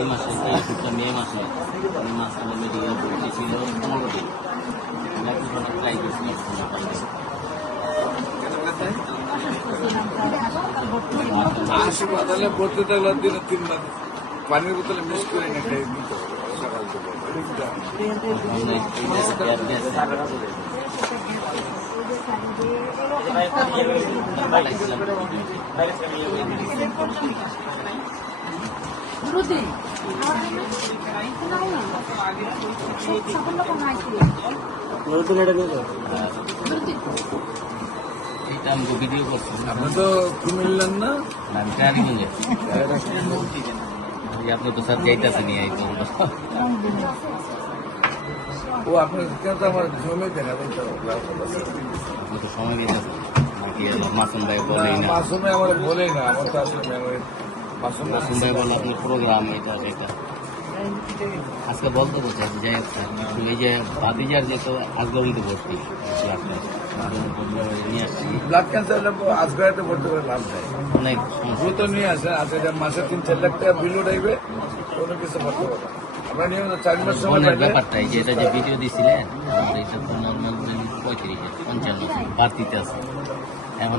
এই মাসে মে মাসে এই মাঝখানে মেডিকেল ভর্তি ছিল 15 দিন। ট্রাই করছি হাসপাতালে ভর্তি থাকলে দিনে 3 বার পানির বোতলে মিস করে না খাই দিতে হবে সকাল এটা আমি ভিডিও করছি। আপনি তো কুমিল্লার না? আমি কারিগঞ্জে। আপনি তো স্যার যাইতেছেন এই তো ও আপনার কেন তো আমার জমে দেখা যায় তো আপনি তো সময় দিতেছেন নাকি মাসুম ভাই বলেই না। মাসুমে আমার বলেই না, আমার তো আসলে মেমোরি মাসুম মাসুম ভাই বলে আপনার প্রোগ্রাম এটা সেটা আজকে বলতে বলছে যাই হোক স্যার এই যে ভাতিজার যে তো আজকে কিন্তু ভর্তি নিয়ে আসছি ব্লাড ক্যান্সার আজগাড়াতে ভর্তি করে লাভ নেই, অনেক দ্রুত নিয়ে আসে আজকে মাসে 3-4 লাখ টাকা বিল উঠাইবে কোনো কিছু করতে পারবে না। আমরা নিয়মিত 4 মাস সময় অনেক পাইলে ব্যাপারটা এই যে এটা যে ভিডিও দিছিলেন আমার এটা তো নর্মাল 35-55 বাড়তিতে আছে এখন